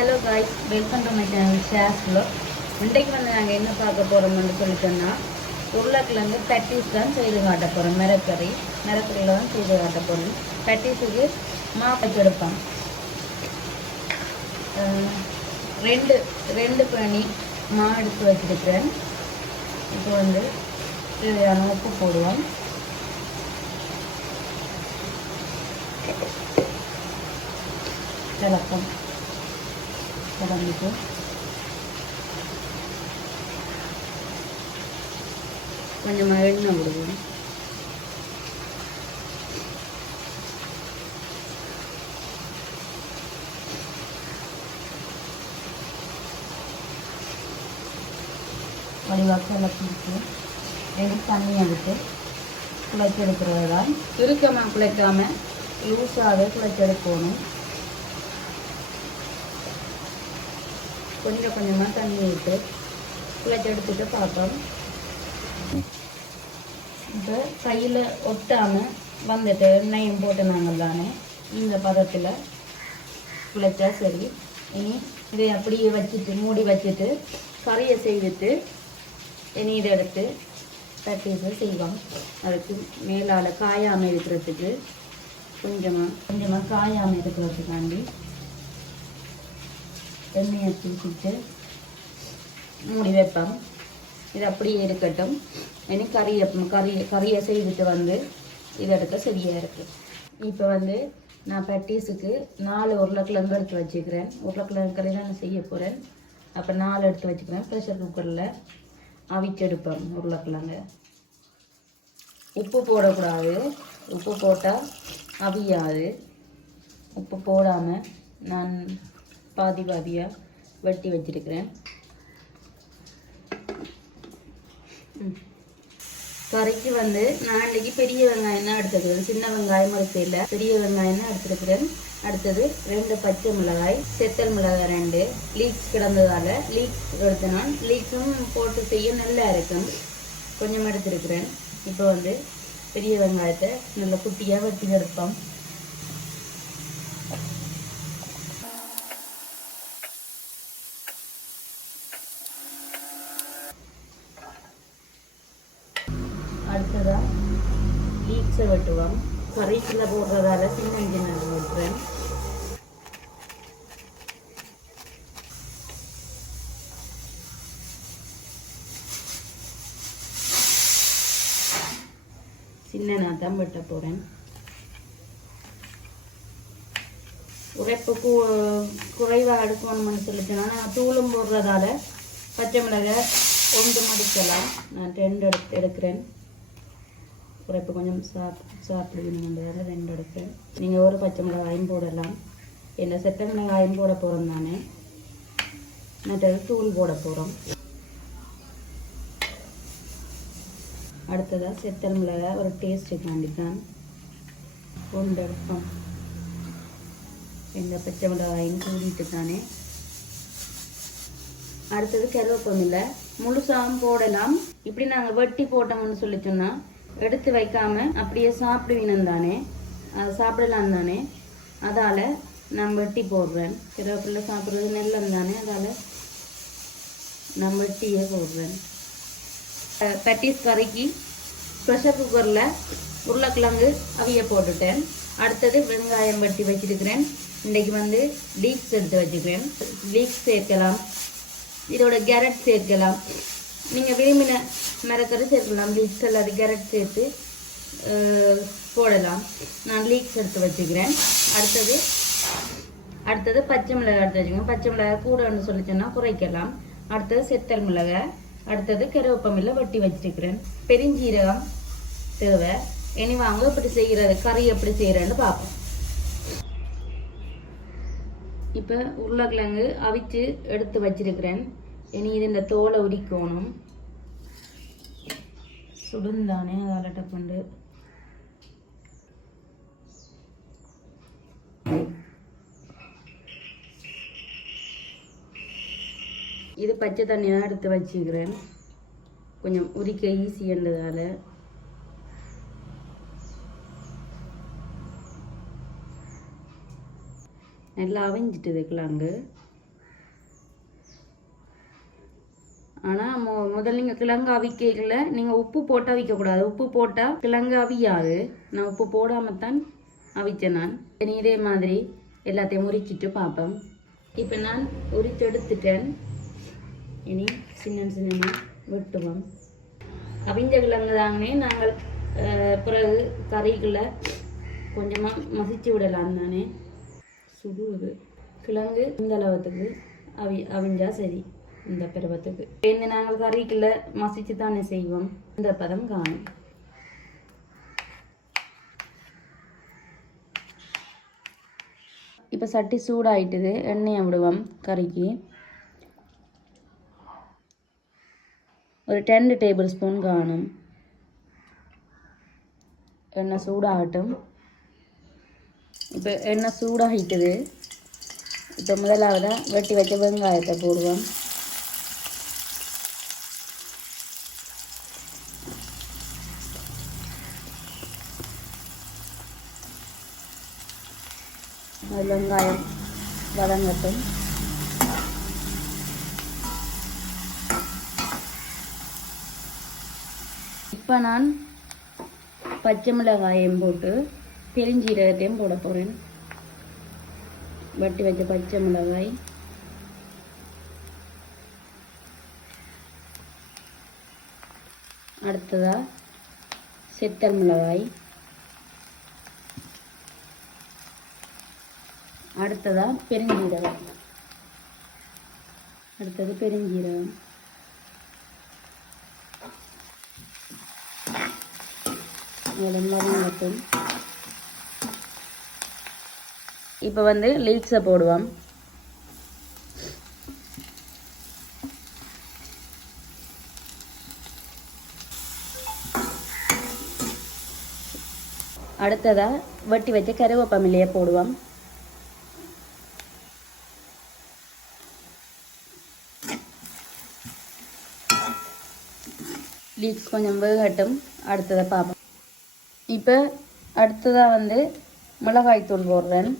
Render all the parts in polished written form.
Hello guys, welcome to my channel shares vlog. இன்றைக்கு நாங்கள் என்ன பார்க்க போகிறோம்னு சொல்லிட்டோம்னா உருளைக்கிழங்கு பேட்டிஸ் தான் செய்து காட்ட போகிறோம். மிரக்கறியில் தான் செய்து காட்ட போகிறோம். பேட்டிஸுக்கு மாவு எடுப்போம். ரெண்டு பனி மாவு எடுத்து வச்சுருக்கிறேன். இப்போ தேவையான உப்பு போடுவோம். கலப்பம் கலந்துட்டு கொஞ்சமாக எண்ணெய் விடுவோம். வடிவாக கிளப்பிட்டு தண்ணியை விட்டு குழைச்சி எடுக்கிறது தான். இறுக்கமாக குழைக்காமல் லூஸாகவே குழைச்சி எடுக்கணும். கொஞ்சம் கொஞ்சமாக தண்ணி விட்டு குழைச்சி எடுத்துட்டு பார்ப்போம். இப்போ கையில் ஒட்டாமல் வந்துட்டு எண்ணெயும் போட்டு நாங்கள் தானே இந்த பதத்தில் குழைச்சா சரி. இனி இதை அப்படியே வச்சுட்டு மூடி வச்சுட்டு கறியை செய்துட்டு இனி இதை எடுத்து தட்டிட்டு செய்வோம். அதுக்கு மேலால் காயாமல் இருக்கிறதுக்கு கொஞ்சமாக காயாமல் இருக்கிறதுக்காண்டி எண்ணெயை தூக்கிட்டு மூடி வைப்போம். இது அப்படியே இருக்கட்டும். இனி கறியை செய்துட்டு இதை எடுக்க சரியாக இருக்குது. இப்போ நான் பேட்டிஸுக்கு 4 உருளைக்கிழங்கு எடுத்து வச்சுக்கிறேன். உருளைக்கிழங்கு கறி தான் நான் செய்ய போகிறேன். அப்போ 4 எடுத்து வச்சுக்கிறேன். ப்ரெஷர் குக்கரில் அவிச்செடுப்பேன் உருளைக்கிழங்கு. உப்பு போடக்கூடாது. உப்பு போட்டால் அவியாது. உப்பு போடாமல் நான் பாதியாக வெட்டி வச்சிருக்கிறேன். கறிக்கு நான் இன்றைக்கி பெரிய வெங்காயம் தான் எடுத்துக்கிறேன். சின்ன வெங்காயம் இல்லை, பெரிய வெங்காயம் தான் எடுத்துருக்கிறேன். அடுத்தது 2 பச்சை மிளகாய், செத்தல் மிளகாய் 2 லீக்ஸ் கிடந்ததால் லீக்ஸ் எடுத்தனால் லீக்ஸும் போட்டு செய்ய நல்லா இருக்கும். கொஞ்சம் எடுத்துருக்கிறேன். இப்போ பெரிய வெங்காயத்தை நல்லா குட்டியாக வெட்டி எடுப்போம். அடுத்ததாக லீக்ஸை வெட்டுவோம். கறிக்கில் போடுறதால சின்ன வெட்டுறேன். சின்ன நான் தான் வெட்ட போகிறேன். உரைப்பு குறைவாக எடுக்கணும்னு சொல்லிட்டேன்னா நான் தூளும் போடுறதால பச்சை மிளகாய் 1 மடிக்கலாம். நான் 2 எடுக்கிறேன். உரைப்பு கொஞ்சம் சாப்பிடுவீங்கன்றதால 2 எடுக்கிறேன். நீங்கள் ஒரு பச்சை மிளகாயும் போடலாம். என்ன செத்த மிளகாயும் போட போகிறோம் தானே. மற்றது தூள் போட போகிறோம். அடுத்ததாக செத்தல் மிளகாய் ஒரு டேஸ்ட்டுக்காண்டி தான் 1 எடுப்போம். இந்த பச்சை மிளகாயும் தூளிட்டு தானே. அடுத்தது கருவேப்பிலை முழுசாகவும் போடலாம். இப்படி நாங்கள் வெட்டி போட்டோம்னு சொல்லி சொன்னால் எடுத்து வைக்காமல் அப்படியே சாப்பிடுவீனும் தானே, சாப்பிடலாம் தானே. அதால் நான் வெட்டி போடுறேன். கருவேப்பிலை சாப்பிட்றது நெல்லம் தானே, அதால் நான் வெட்டியே போடுறேன். பேட்டிஸ் கறிக்கு ப்ரெஷர் குக்கரில் உருளைக்கிழங்கு அவிய போட்டுட்டேன். அடுத்தது வெங்காயம் வெட்டி வச்சுருக்கிறேன். இன்றைக்கி லீக்ஸ் எடுத்து வச்சுக்கிறேன். லீக்ஸ் சேர்க்கலாம், இதோட கேரட் சேர்க்கலாம். நீங்கள் விரும்பின மிரக்கறி சேர்க்கலாம். லீக்ஸ் அல்லது கேரட் சேர்த்து போடலாம். நான் லீக்ஸ் எடுத்து வச்சுக்கிறேன். அடுத்தது பச்சை மிளகாய் எடுத்து வச்சுக்கோங்க. பச்சை மிளகாய் கூடன்னு சொல்லிச்சோன்னா குறைக்கலாம். அடுத்தது செத்தல் மிளகாய், அடுத்தது கருவேப்பமில்லை வெட்டி வச்சுருக்கிறேன். பெருஞ்சீரகம் தேவை. இனி வாங்க எப்படி செய்கிறது, கறி எப்படி செய்கிறேன்னு பார்ப்போம். இப்போ உருளைக்கிழங்கு அவிச்சு எடுத்து வச்சிருக்கிறேன். இனி இது இந்த தோலை உரிக்கணும். சுடுந்தானே அதால் டப்புண்டு இது பச்சை தண்ணியாக எடுத்து வச்சுக்கிறேன். கொஞ்சம் உரிக்க ஈஸின்றதால நல்லா அவிஞ்சிட்டு கிழங்கு. ஆனால் முதல்ல நீங்கள் கிழங்கு அவிக்கல நீங்கள் உப்பு போட்டு அவிக்கக்கூடாது. உப்பு போட்டால் கிழங்கு அவியாது. நான் உப்பு போடாமல் தான் அவிச்சேன். நான் இனி இதே மாதிரி எல்லாத்தையும் உரிச்சிட்டு பார்ப்பேன். இப்போ நான் உரித்து எடுத்துட்டேன். இனி சின்ன சின்ன வெட்டுவோம். அவிஞ்ச கிழங்கு தாங்கனே நாங்கள் பிறகு கறிக்குள்ளே கொஞ்சமாக மசிச்சு விடலாம் தானே. சுடுவது கிழங்கு இந்த அளவுக்கு அவிஞ்சா சரி. இந்த பருவத்துக்கு என்ன நாங்கள் கறிக்குள்ள மசிச்சு தானே செய்வோம். இந்த பதம் காணும். இப்போ சட்டி சூடாயிட்டுது. எண்ணெயை விடுவோம். கறிக்கு ஒரு 10 டேபிள் ஸ்பூன் காணும். எண்ணெய் சூடாகட்டும். இப்போ எண்ணெய் சூடாகிட்டுது. இப்போ முதலாவது வெட்டி வச்ச வெங்காயத்தை போடுவோம். வெங்காயம் வதங்கட்டும். இப்போ நான் பச்சை மிளகாயம் போட்டு பெருஞ்சீரகத்தையும் போட போகிறேன். வட்டி வச்ச பச்சை மிளகாய், அடுத்ததா செத்தல் மிளகாய், அடுத்ததா பெருஞ்சீரகம், அடுத்தது பெருஞ்சீரகம், வதங்கட்டும். இப்போ லீக்ஸை போடுவோம். அடுத்ததா வெட்டி வச்ச கருவேப்பிலையை போடுவோம். லீக்ஸ் கொஞ்சம் வேகட்டும். அடுத்ததை பார்ப்போம். இப்போ அடுத்ததாக மிளகாய்த்தூள் போடுறேன்.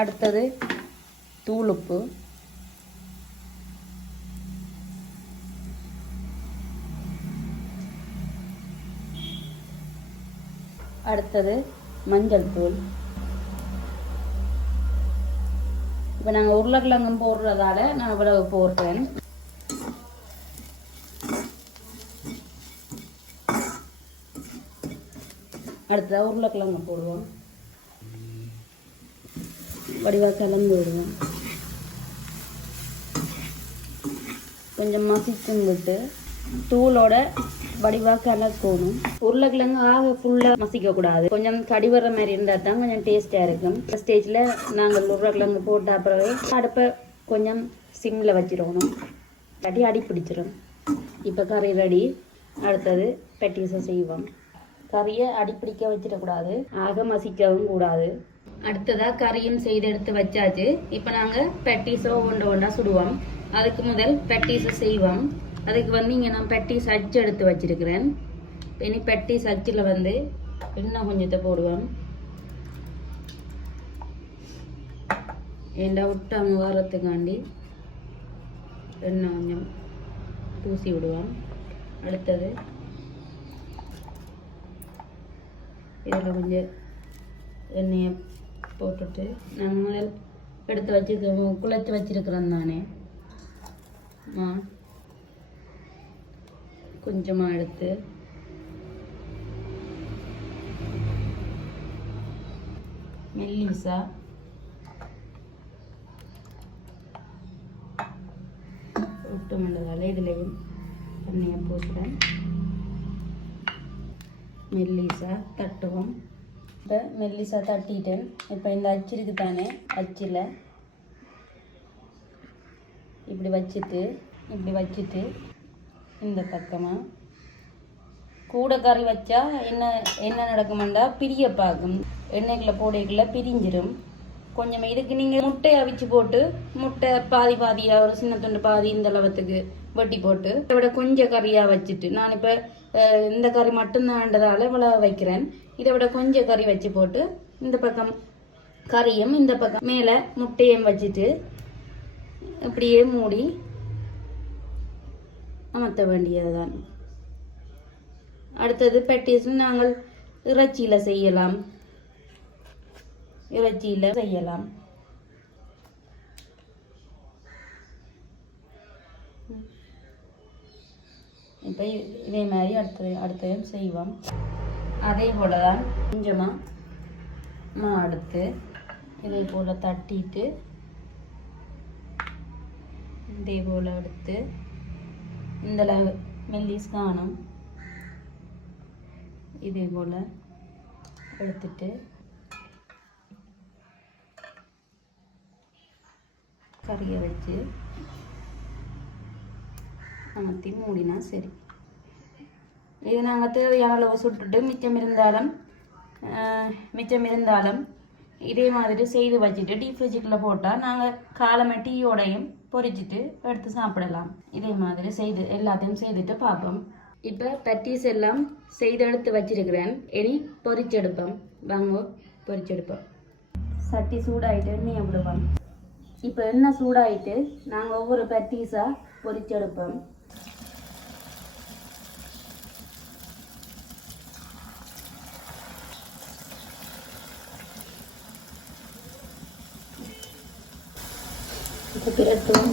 அடுத்தது தூளுப்பு, அடுத்தது மஞ்சள் தூள். இப்போ நாங்கள் உருளைக்கிழங்கும் போடுறதால நான் இவ்வளவு போடுறேன். அடுத்ததாக உருளைக்கிழங்கு போடுவோம். வடிவாக கலந்து விடுவோம். கொஞ்சம் மசிச்சும் விட்டு தூளோட வடிவாக கலக்கணும். உருளைக்கிழங்கு ஆக ஃபுல்லாக மசிக்கக்கூடாது. கொஞ்சம் கடிவர மாதிரி இருந்தால் தான் கொஞ்சம் டேஸ்டாக இருக்கும். ஸ்டேஜில் நாங்கள் உருளைக்கிழங்கு போட்ட பிறகு அடுப்பை கொஞ்சம் சிம்மில் வச்சிடணும். அடி பிடிச்சிடும். இப்போ கறி ரெடி. அடுத்தது பெட்டிஸை செய்வோம். கறியை அடிப்பிடிக்க வச்சிடக்கூடாது, ஆக மசிக்கவும் கூடாது. அடுத்ததாக கறியும் செய்து எடுத்து வச்சாச்சு. இப்போ நாங்கள் பெட்டிஸோ ஒன்றா சுடுவோம். அதுக்கு முதல் பெட்டிஸை செய்வோம். அதுக்கு இங்கே நான் பெட்டிஸ் அச்சு எடுத்து வச்சிருக்கிறேன். இனி பெட்டிஸ் அச்சில் எண்ணெய் கொஞ்சத்தை போடுவோம். எண்ணெய் விட்டு வரத்துக்காண்டி எண்ணெய் கொஞ்சம் பூசி விடுவோம். அடுத்தது இதில் கொஞ்சம் எண்ணெயை போட்டுட்டு நாங்கள் முதல் எடுத்து வச்சுருக்கோம், குழச்சி வச்சிருக்கிறோம் தானே. கொஞ்சமாக எடுத்து மெல்லிசா விட்டு மண்டதால் இதுலேயும் தண்ணியை போட்டுறேன். மெல்லிசா தட்டுவோம். இப்போ மெல்லிசா தட்டிட்டேன். இப்போ இந்த அச்சு இருக்கு தானே, அச்சில் இப்படி வச்சுட்டு இந்த பக்கமாக கூட கறி வச்சா என்ன நடக்குமெண்டா பிரிய பார்க்கும். எண்ணெய்க்குள்ள போடைக்குள்ள பிரிஞ்சிடும். கொஞ்சம் இதுக்கு நீங்கள் முட்டையை அவிச்சு போட்டு முட்டை பாதியாக ஒரு சின்ன துண்டு பாதி இந்த அளவுக்கு வெட்டி போட்டு இதை விட கொஞ்சம் கறியாக வச்சுட்டு, நான் இப்போ இந்த கறி மட்டும்தான்றதால இவ்வளோ வைக்கிறேன். இதை விட கொஞ்சம் கறி வச்சு போட்டு இந்த பக்கம் கறியும் இந்த பக்கம் மேலே முட்டையும் வச்சுட்டு இப்படியே மூடி அமர்த்த வேண்டியதுதான். அடுத்தது பெட்டிஸ் நாங்கள் இறைச்சியில் செய்யலாம். இப்போ இதே மாதிரி அடுத்ததையும் செய்வோம். அதே போல தான் கொஞ்சமாக எடுத்து இதே போல் தட்டிட்டு இதே போல் எடுத்து இந்த மெல்லிஸ் காணும் இதே போல் எடுத்துட்டு கறியை வச்சு அமர்த்தி மூடினா சரி. இது நாங்கள் தேவையான அளவு சுட்டுட்டு மிச்சம் இருந்தாலும் இதே மாதிரி செய்து வச்சுட்டு டீப் ஃப்ரிட்ஜுக்குள்ளே போட்டால் நாங்கள் காலமே டீயோடையும் பொரிச்சிட்டு எடுத்து சாப்பிடலாம். இதே மாதிரி எல்லாத்தையும் செய்துட்டு பார்ப்போம். இப்போ பட்டீஸ் எல்லாம் செய்து எடுத்து வச்சிருக்கிறேன். இனி பொரிச்செடுப்போம். வாங்க பொரிச்செடுப்போம். சட்டி சூடாயிட்டு எண்ணெயை விடுவோம். இப்போ எண்ணெய் சூடாயிட்டு நாங்கள் ஒவ்வொரு பட்டீஸாக பொரிச்செடுப்போம். இப்போ பிரட்டும்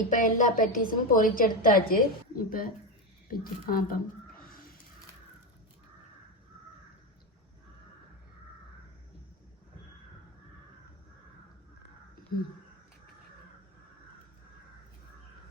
இப்போ எல்லா பெட்டிஸும் பொரிச்செடுத்தாச்சு. இப்போ பிச்சு பார்ப்போம்.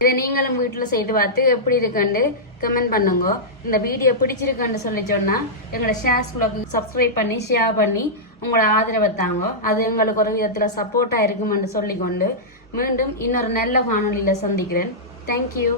இதை நீங்களும் வீட்டில் செய்து பார்த்து எப்படி இருக்குன்னு கமெண்ட் பண்ணுங்க. இந்த வீடியோ பிடிச்சிருக்குன்னு சொல்லி சொன்னால் எங்களோட ஷேர்ஸ் சப்ஸ்கிரைப் பண்ணி ஷேர் பண்ணி உங்களோட ஆதரவை தாங்க. அது எங்களுக்கு ஒரு விதத்தில் சப்போர்ட்டாக இருக்குமென்று சொல்லிக்கொண்டு மீண்டும் இன்னொரு நல்ல காணொலியில் சந்திக்கிறேன். தேங்க்யூ.